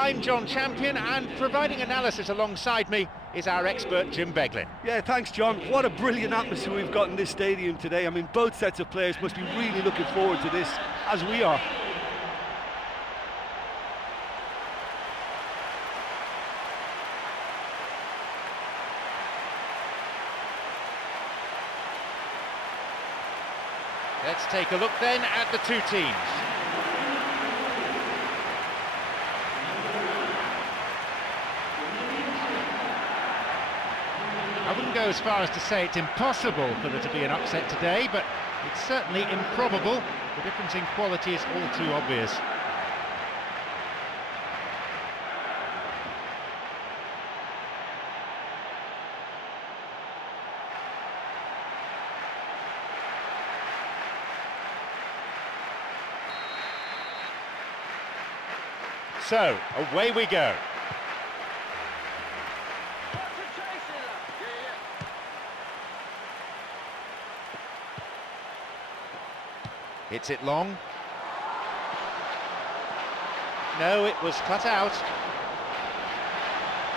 I'm John Champion, and providing analysis alongside me is our expert Jim Beglin. Yeah, thanks John. What a brilliant atmosphere we've got in this stadium today. I mean, both sets of players must be really looking forward to this, as we are. Let's take a look then at the two teams. I wouldn't go as far as to say it's impossible for there to be an upset today, but it's certainly improbable. The difference in quality is all too obvious. So, away we go. Hits it long. No, it was cut out.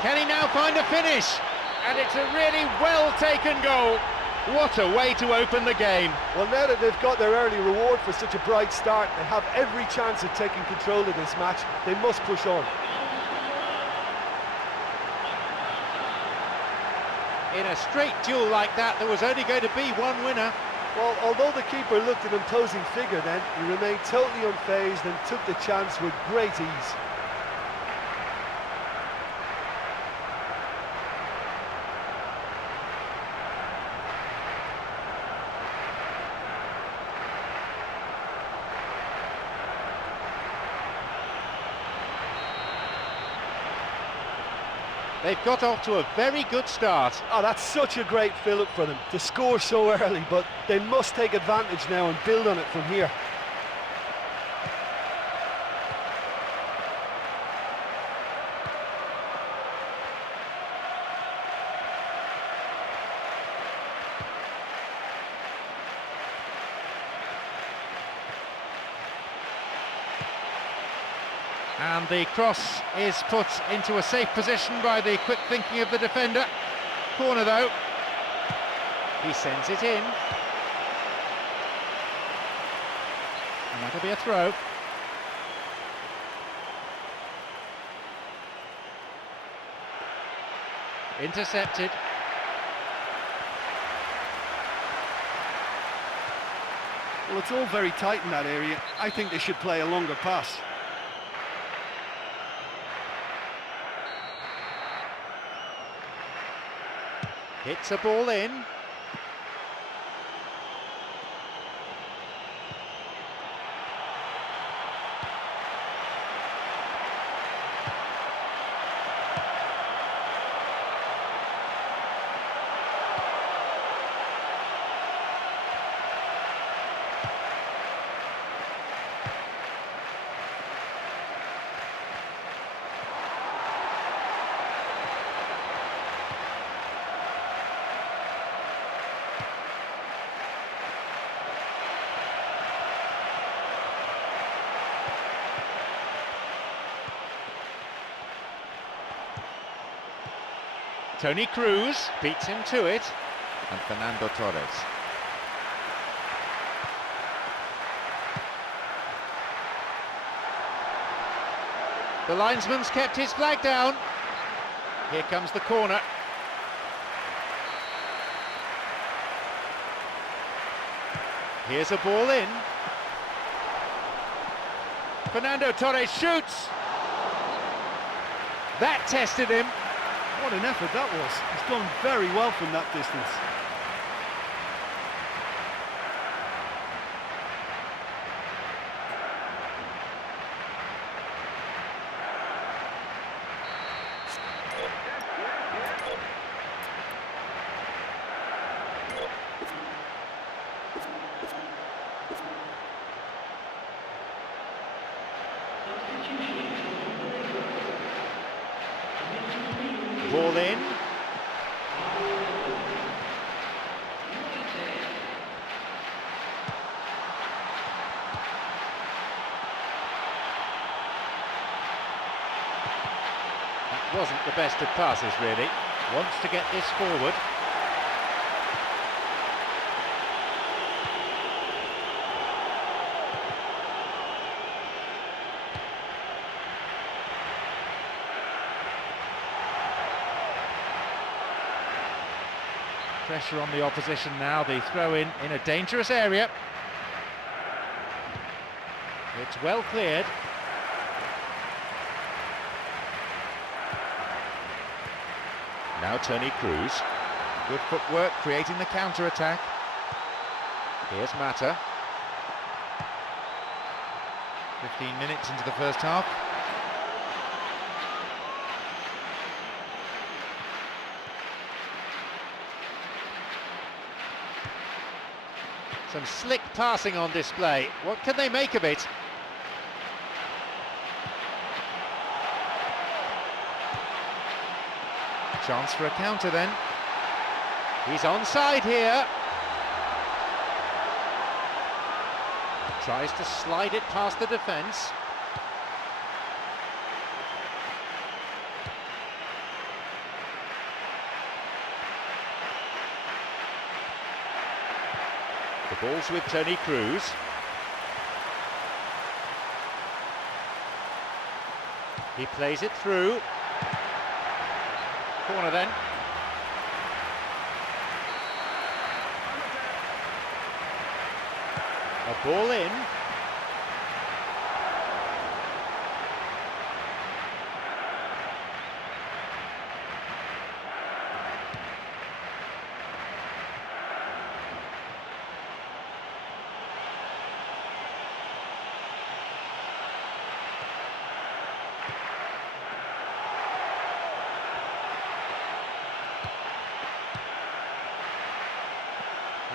Can he now find a finish? And it's a really well-taken goal. What a way to open the game. Well, now that they've got their early reward for such a bright start, they have every chance of taking control of this match. They must push on. In a straight duel like that, there was only going to be one winner. Well, although the keeper looked an imposing figure then, he remained totally unfazed and took the chance with great ease. They've got off to a very good start. Oh, that's such a great fill-up for them to score so early, but they must take advantage now and build on it from here. And the cross is put into a safe position by the quick thinking of the defender. Corner though. He sends it in. And that'll be a throw. Intercepted. Well, it's all very tight in that area. I think they should play a longer pass. Hits a ball in. Toni Kroos beats him to it, and Fernando Torres. The linesman's kept his flag down. Here comes the corner. Here's a ball in. Fernando Torres shoots. That tested him. What an effort that was. He's done very well from that distance. Ball in. wasn't the best of passes, really. Wants to get this forward. Pressure on the opposition now, the throw in a dangerous area. It's well cleared. Now Tony Cruz. Good footwork, creating the counter-attack. Here's Mata. 15 minutes into the first half. Some slick passing on display. What can they make of it? Chance for a counter then. He's onside here. Tries to slide it past the defence. The ball's with Tony Cruz. He plays it through. Corner then. A ball in.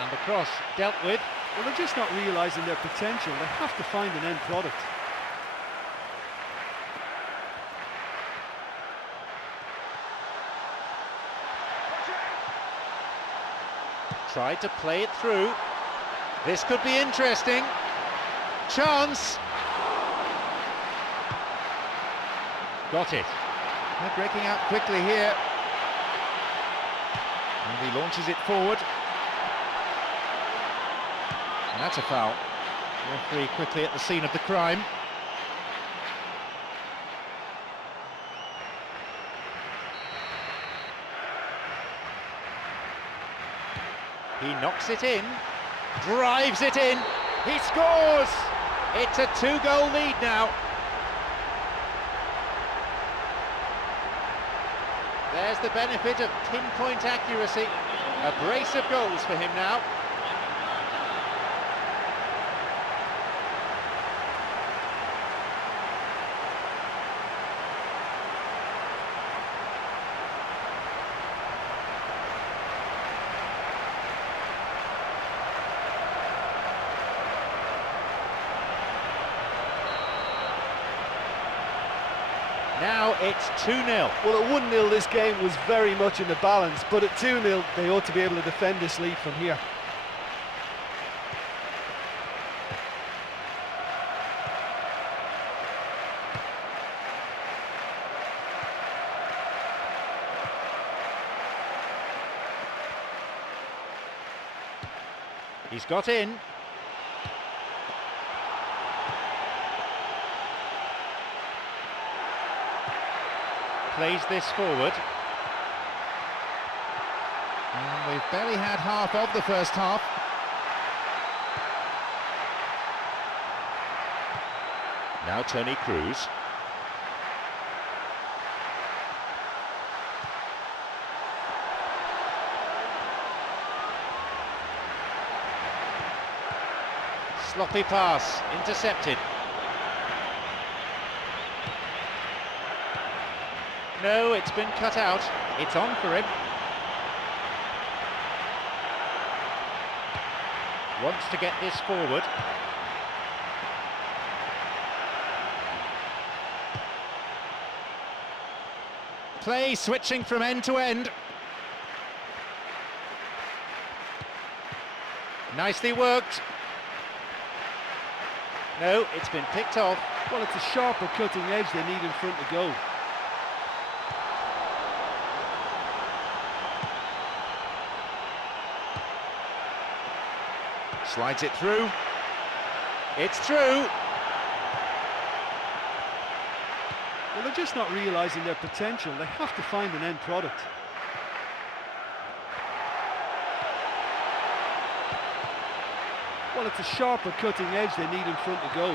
And the cross dealt with. Well, they're just not realising their potential. They have to find an end product. Tried to play it through. This could be interesting. Chance. Got it. They're breaking out quickly here. And he launches it forward. And that's a foul. Referee quickly at the scene of the crime. He knocks it in, drives it in, he scores! It's a 2-goal lead now. There's the benefit of pinpoint accuracy. A brace of goals for him now. Now it's 2-0. Well, at 1-0 this game was very much in the balance, but at 2-0 they ought to be able to defend this lead from here. He's got in. Plays this forward. And we've barely had half of the first half. Now Tony Cruz. Sloppy pass, intercepted. No, it's been cut out. It's on for him. Wants to get this forward. Play switching from end to end. Nicely worked. No, it's been picked off. Well, it's a sharper cutting edge they need in front of goal. Slides it through. It's through. Well, they're just not realising their potential. They have to find an end product. Well, it's a sharper cutting edge they need in front to go.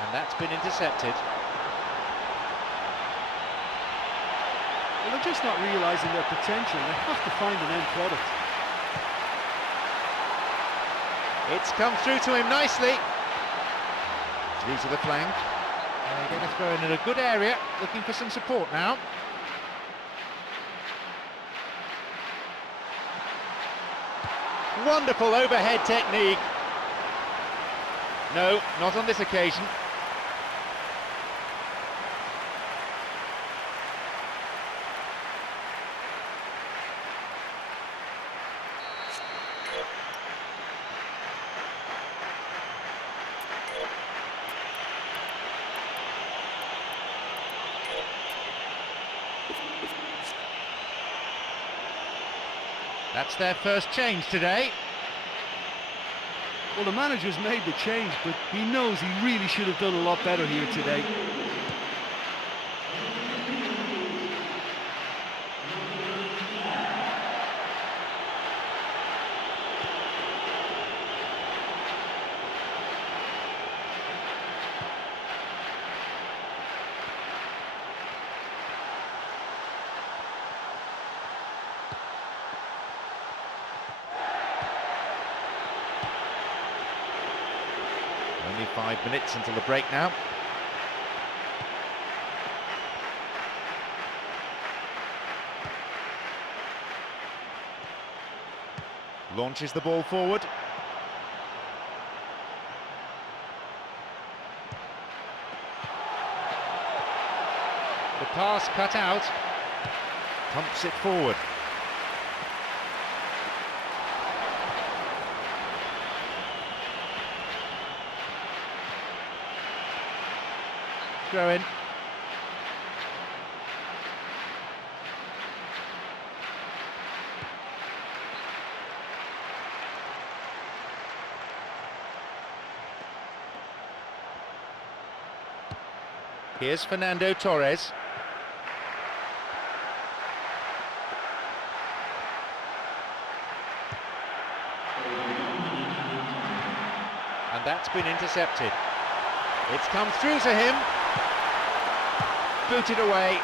And that's been intercepted. Well, they're just not realising their potential. They have to find an end product. It's come through to him nicely. Through to the flank. They're going to throw in a good area, looking for some support now. Wonderful overhead technique. No, not on this occasion. That's their first change today. Well, the manager's made the change, but he knows he really should have done a lot better here today. Only 5 minutes until the break now. Launches the ball forward. The pass cut out. Pumps it forward. Throw in. Here's Fernando Torres. And that's been intercepted. It's come through to him. Booted away.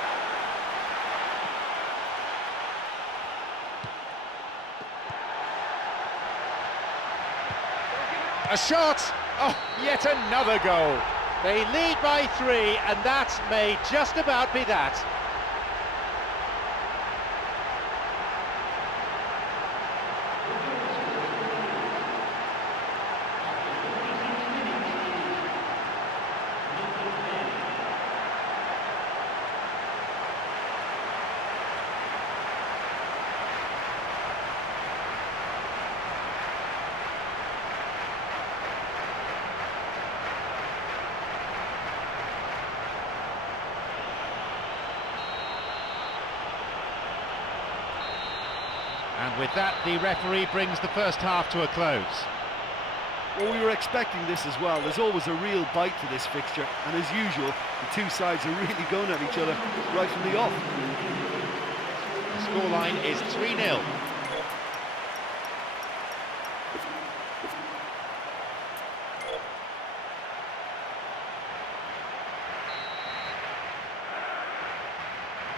A shot! Oh, yet another goal. They lead by 3, and that may just about be that. And with that, the referee brings the first half to a close. Well, we were expecting this as well. There's always a real bite to this fixture, and as usual, the two sides are really going at each other right from the off. The scoreline is 3-0.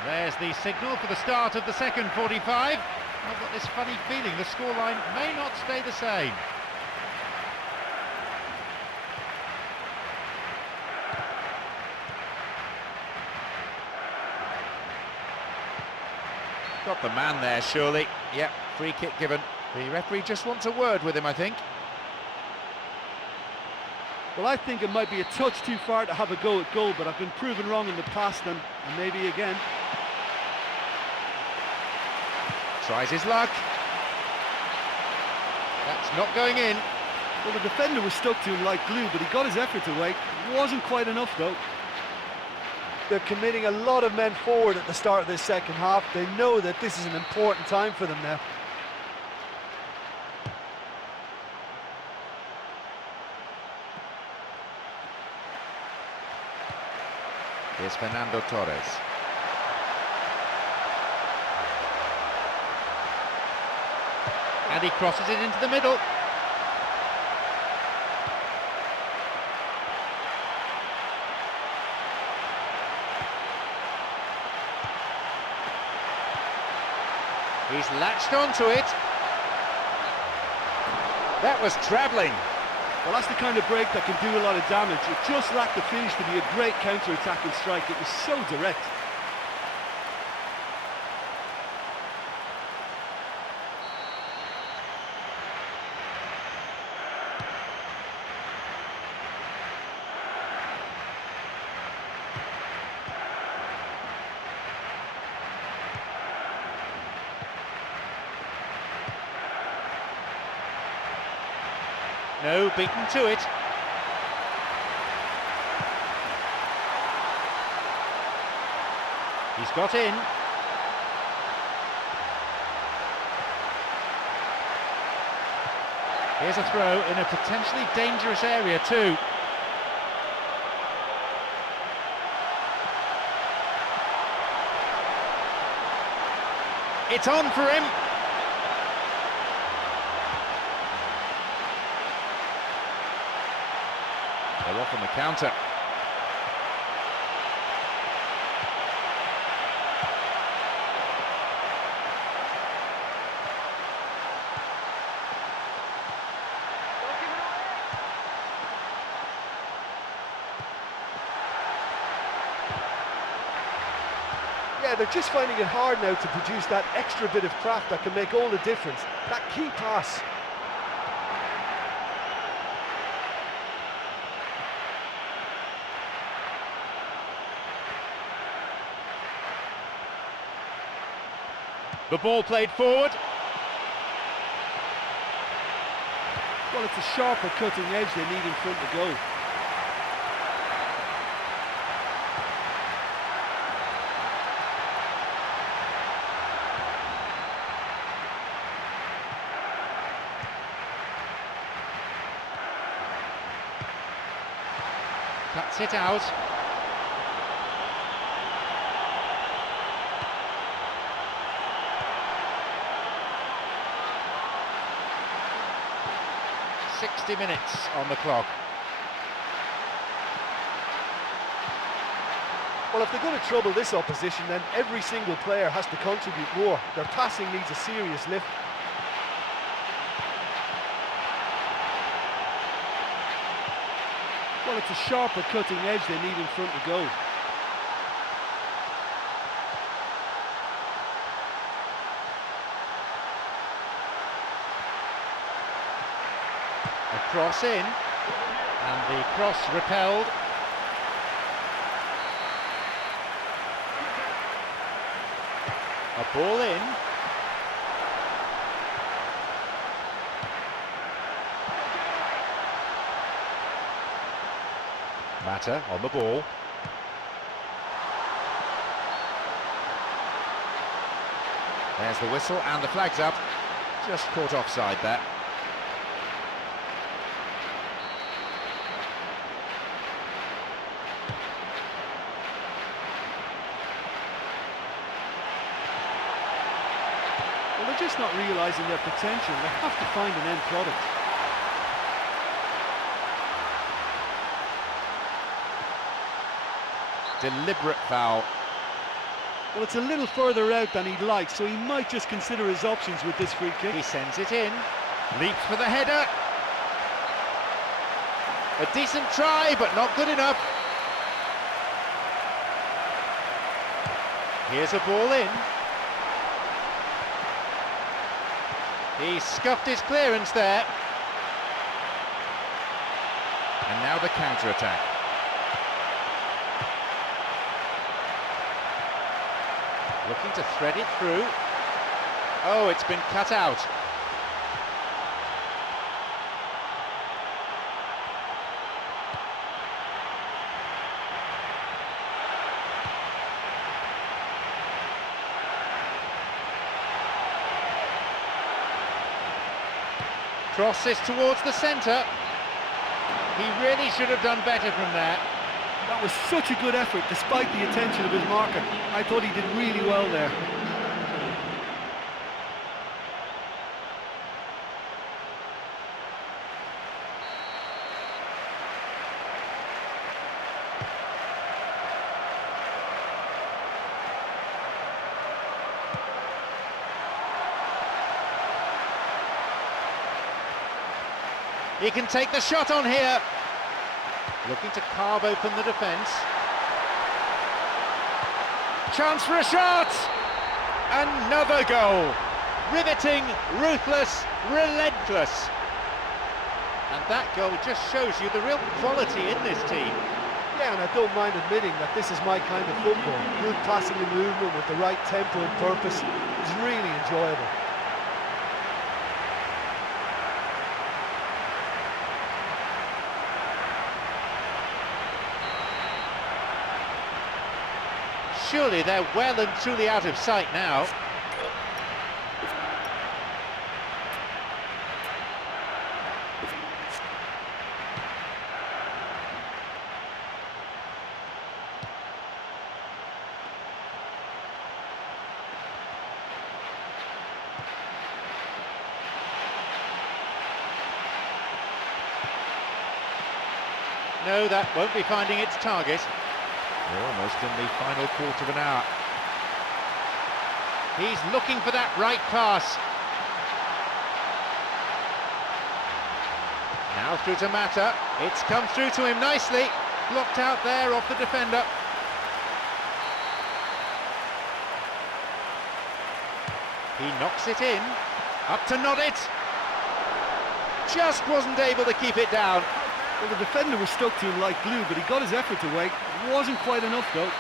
There's the signal for the start of the second 45. I've got this funny feeling the scoreline may not stay the same. Got the man there, surely. Yep, free kick given. The referee just wants a word with him, I think. Well, I think it might be a touch too far to have a go at goal, but I've been proven wrong in the past, and maybe again. Tries his luck. That's not going in. Well, the defender was stuck to him like glue, but he got his effort away. Wasn't quite enough, though. They're committing a lot of men forward at the start of this second half. They know that this is an important time for them now. Here's Fernando Torres. And he crosses it into the middle. He's latched onto it. That was travelling. Well, that's the kind of break that can do a lot of damage. It just lacked the finish to be a great counter-attacking strike. It was so direct. No, beaten to it. He's got in. Here's a throw in a potentially dangerous area too. It's on for him. They're off on the counter. Yeah, they're just finding it hard now to produce that extra bit of craft that can make all the difference. That key pass. The ball played forward. Well, it's a sharper cutting edge they need in front to go. Cuts it out. "60 minutes on the clock." Well, if they're going to trouble this opposition, then every single player has to contribute more. Their passing needs a serious lift. Well, it's a sharper cutting edge they need in front to go. A cross in, and the cross repelled. A ball in. Mata on the ball. There's the whistle and the flag's up. Just caught offside there. Well, they're just not realising their potential. They have to find an end product. Deliberate foul. Well, it's a little further out than he'd like, so he might just consider his options with this free kick. He sends it in. Leaps for the header. A decent try, but not good enough. Here's a ball in. He scuffed his clearance there. And now the counter-attack. Looking to thread it through. Oh, it's been cut out. Crosses towards the centre. He really should have done better from there. That was such a good effort, despite the attention of his marker. I thought he did really well there. He can take the shot on here. Looking to carve open the defence. Chance for a shot! Another goal! Riveting, ruthless, relentless. And that goal just shows you the real quality in this team. Yeah, and I don't mind admitting that this is my kind of football. Good passing and movement with the right tempo and purpose. It's really enjoyable. Surely they're well and truly out of sight now. No, that won't be finding its target. We're almost in the final quarter of an hour. He's looking for that right pass. Now through to Mata. It's come through to him nicely. Blocked out there off the defender. He knocks it in. Up to Noddit. Just wasn't able to keep it down. Well, the defender was stuck to him like glue, but he got his effort away. It wasn't quite enough, though.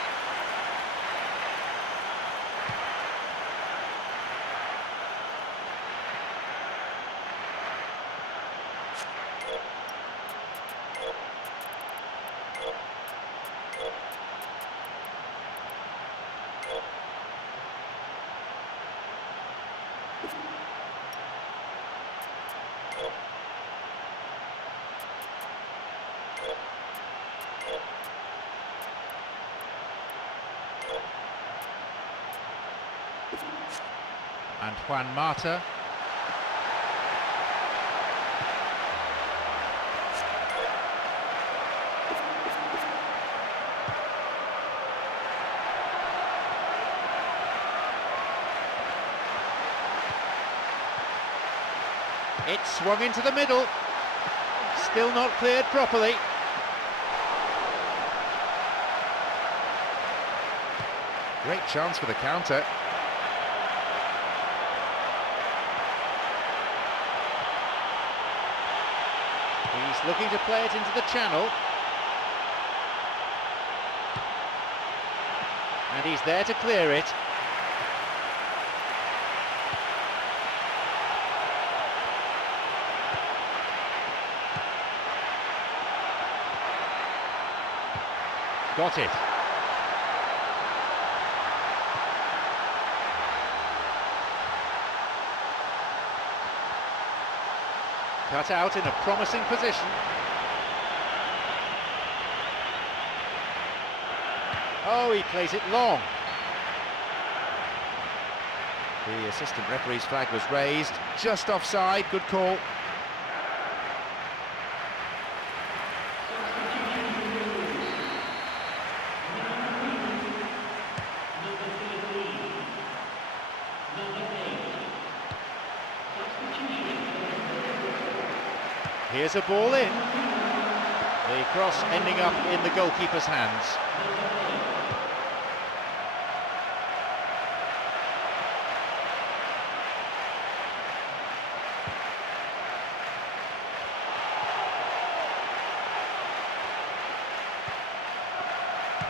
And Juan Mata. It swung into the middle. Still not cleared properly. Great chance for the counter. He's looking to play it into the channel. And he's there to clear it. Got it. Cut out in a promising position. Oh, he plays it long. The assistant referee's flag was raised, just offside, good call. Here's a ball in. The cross ending up in the goalkeeper's hands.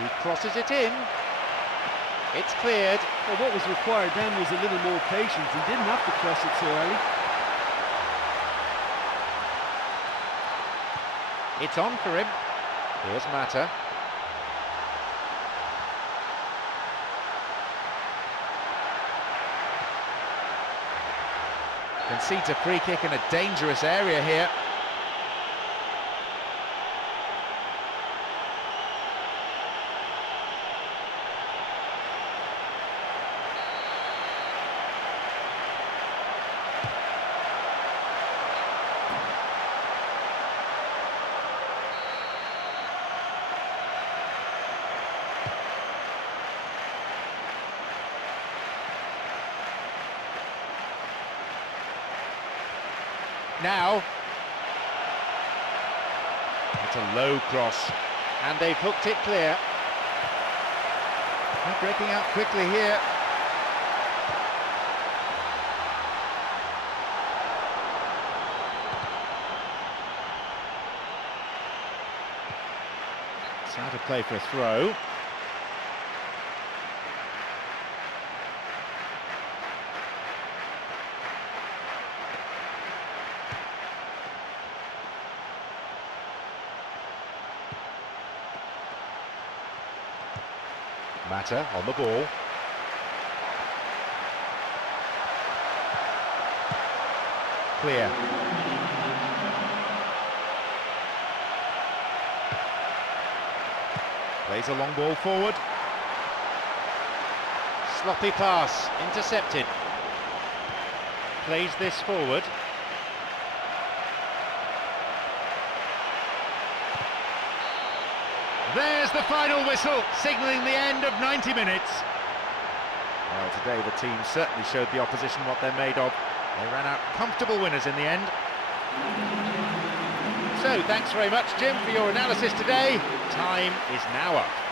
He crosses it in. It's cleared. Well, what was required then was a little more patience. He didn't have to cross it so early. It's on for him. Here's Mata. Concedes a free kick in a dangerous area here. now. It's a low cross, and they've hooked it clear. They're breaking out quickly here. It's out of play for a throw. Mata on the ball. Clear. Plays a long ball forward. Sloppy pass, intercepted. Plays this forward. There's the final whistle, signalling the end of 90 minutes. Well, today the team certainly showed the opposition what they're made of. They ran out comfortable winners in the end. So, thanks very much, Jim, for your analysis today. Time is now up.